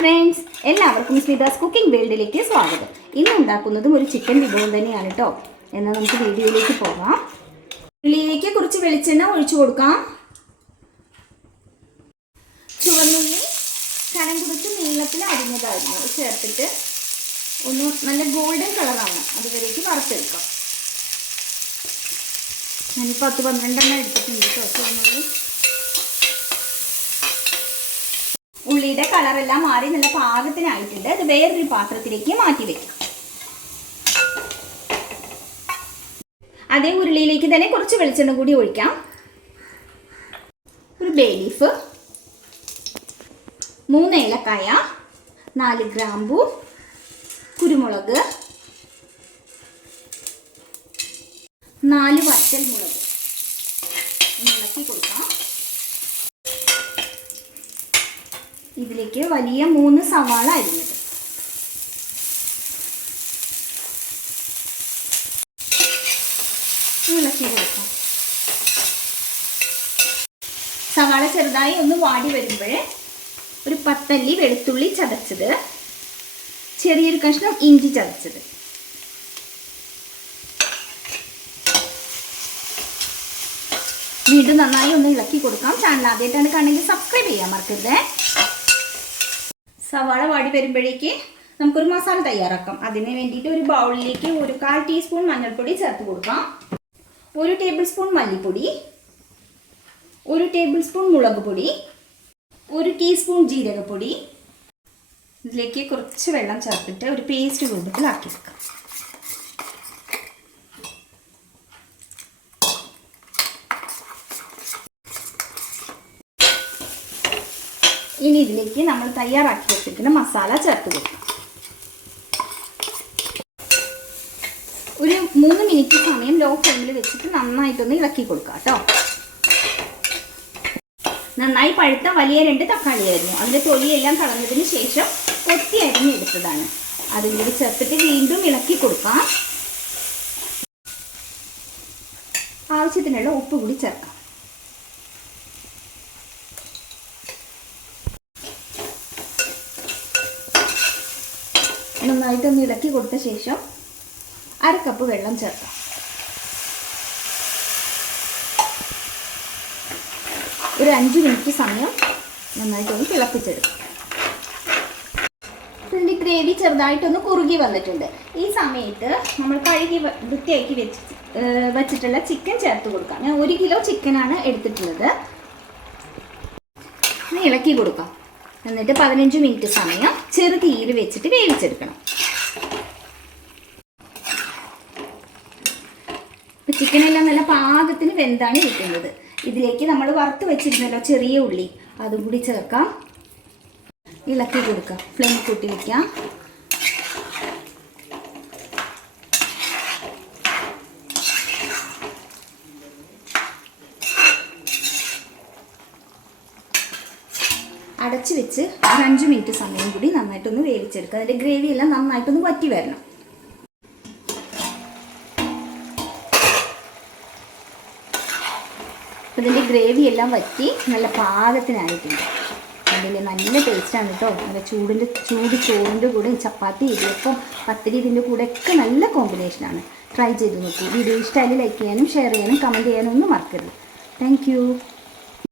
Friends, എല്ലാവർക്കും സ്മിതാസ് cooking വേൾഡിലേക്ക് സ്വാഗതം. ഇന്ന് ഉണ്ടാക്കുന്നതും ഒരു ചിക്കൻ വിഭവം തന്നെയാണ് കേട്ടോ. എന്നാൽ നമുക്ക് വീഡിയോയിലേക്ക് പോകാം. ഉള്ളിയിലേക്ക് കുറച്ച് വെളിച്ചെണ്ണ ഒഴിച്ചു കൊടുക്കാം. ചുവന്നുള്ളി കനം കുറച്ച് നീളത്തിൽ അരിഞ്ഞതായിരുന്നു ചേർത്തിട്ട് ഒന്ന് നല്ല ഗോൾഡൻ കളറാണ് അതുവരേക്ക് വറുത്തെടുക്കാം. ഞാനിപ്പോൾ 10-12 എടുത്തിട്ടുണ്ട് കേട്ടോ ചുവന്നുള്ളി. ഉള്ളിയുടെ കളറെല്ലാം മാറി നല്ല പാകത്തിനായിട്ടുണ്ട്. അത് വേറൊരു പാത്രത്തിലേക്ക് മാറ്റി വെക്കാം. അതേ ഉരുളിയിലേക്ക് തന്നെ കുറച്ച് വെളിച്ചെണ്ണ കൂടി ഒഴിക്കാം. ഒരു ബേ ലീഫ്, 3 ഏലക്കായ, 4 ഗ്രാമ്പു, കുരുമുളക്, 4 വറ്റൽ മുളക് ഇളക്കി കൊടുക്കാം. ഇതിലേക്ക് വലിയ 3 സവാള അരിഞ്ഞത്, ഇളക്കി കൊടുക്കാം. സവാള ചെറുതായി ഒന്ന് വാടി വരുമ്പോൾ ഒരു 10 അല്ലി വെളുത്തുള്ളി ചതച്ചത്, ചെറിയൊരു കഷ്ണം ഇഞ്ചി ചതച്ചത്, വീണ്ടും നന്നായി ഒന്ന് ഇളക്കി കൊടുക്കാം. ചാനൽ ആദ്യമായിട്ടാണ് കാണുമെങ്കിൽ സബ്സ്ക്രൈബ് ചെയ്യാൻ മറക്കരുത്. സവാള വാടി വരുമ്പോഴേക്ക് നമുക്കൊരു മസാല തയ്യാറാക്കാം. അതിന് വേണ്ടിയിട്ട് ഒരു ബൗളിലേക്ക് ഒരു 1/4 ടീസ്പൂൺ മഞ്ഞൾപ്പൊടി ചേർത്ത് കൊടുക്കാം. 1 ടേബിൾ സ്പൂൺ മല്ലിപ്പൊടി, 1 ടേബിൾ സ്പൂൺ മുളക് പൊടി, 1 ടീസ്പൂൺ ജീരകപ്പൊടി. ഇതിലേക്ക് കുറച്ച് വെള്ളം ചേർത്തിട്ട് ഒരു പേസ്റ്റ് രൂപത്തിലാക്കി വെക്കാം. ഇനി ഇതിലേക്ക് നമ്മൾ തയ്യാറാക്കി വെച്ചിരിക്കുന്ന മസാല ചേർത്ത് കൊടുക്കാം. ഒരു 3 മിനിറ്റ് സമയം ലോ ഫ്ലെയിമിൽ വെച്ചിട്ട് നന്നായിട്ടൊന്ന് ഇളക്കി കൊടുക്കാം കേട്ടോ. നന്നായി പഴുത്ത വലിയ 2 തക്കാളിയായിരുന്നു. അതിൻ്റെ തൊലിയെല്ലാം കളഞ്ഞതിന് ശേഷം കൊത്തി അരിഞ്ഞെടുത്തതാണ്. അതിലേക്ക് ചേർത്തിട്ട് വീണ്ടും ഇളക്കി കൊടുക്കാം. ആവശ്യത്തിനുള്ള ഉപ്പ് കൂടി ചേർക്കാം. നന്നായിട്ടൊന്ന് ഇളക്കി കൊടുത്ത ശേഷം 1/2 കപ്പ് വെള്ളം ചേർക്കാം. ഒരു 5 മിനിറ്റ് സമയം നന്നായിട്ടൊന്ന് തിളപ്പിച്ചെടുക്കാം. ഇതിൻ്റെ ഗ്രേവി ചെറുതായിട്ടൊന്ന് കുറുകി വന്നിട്ടുണ്ട്. ഈ സമയത്ത് നമ്മൾ കഴുകി വൃത്തിയാക്കി വെച്ചിട്ടുള്ള ചിക്കൻ ചേർത്ത് കൊടുക്കാം. ഞാൻ 1 കിലോ ചിക്കനാണ് എടുത്തിട്ടുള്ളത്. ഇളക്കി കൊടുക്കാം. എന്നിട്ട് 15 മിനിറ്റ് സമയം ചെറുതീയിൽ വെച്ചിട്ട് വേവിച്ചെടുക്കണം. ചിക്കനെല്ലാം നല്ല പാകത്തിന് വെന്താണ് ഇരിക്കുന്നത്. ഇതിലേക്ക് നമ്മൾ വറുത്ത് വെച്ചിരുന്നല്ലോ ചെറിയ ഉള്ളി, അതും കൂടി ചേർക്കാം. ഇളക്കി കൊടുക്കാം. ഫ്ലെയിം കൂട്ടി വയ്ക്കാം. അടച്ച് വെച്ച് ഒരു 5 മിനിറ്റ് സമയം കൂടി നന്നായിട്ടൊന്ന് വേവിച്ചെടുക്കുക. അതിൻ്റെ ഗ്രേവി എല്ലാം നന്നായിട്ടൊന്ന് വറ്റി വരണം. ഇതിൻ്റെ ഗ്രേവി എല്ലാം വറ്റി നല്ല പാകത്തിനായിട്ടുണ്ട്. അതിൻ്റെ നല്ല ടേസ്റ്റാണ് കേട്ടോ. നല്ല ചൂട് ചോറിൻ്റെ കൂടെ ചപ്പാത്തി, ഇടിയപ്പം, പത്തിരി ഇതിൻ്റെ കൂടെയൊക്കെ നല്ല കോമ്പിനേഷനാണ്. ട്രൈ ചെയ്ത് നോക്കൂ. വീഡിയോ ഇഷ്ടമായി ലൈക്ക് ചെയ്യാനും ഷെയർ ചെയ്യാനും കമൻറ്റ് ചെയ്യാനും ഒന്നും മറക്കരുത്. താങ്ക്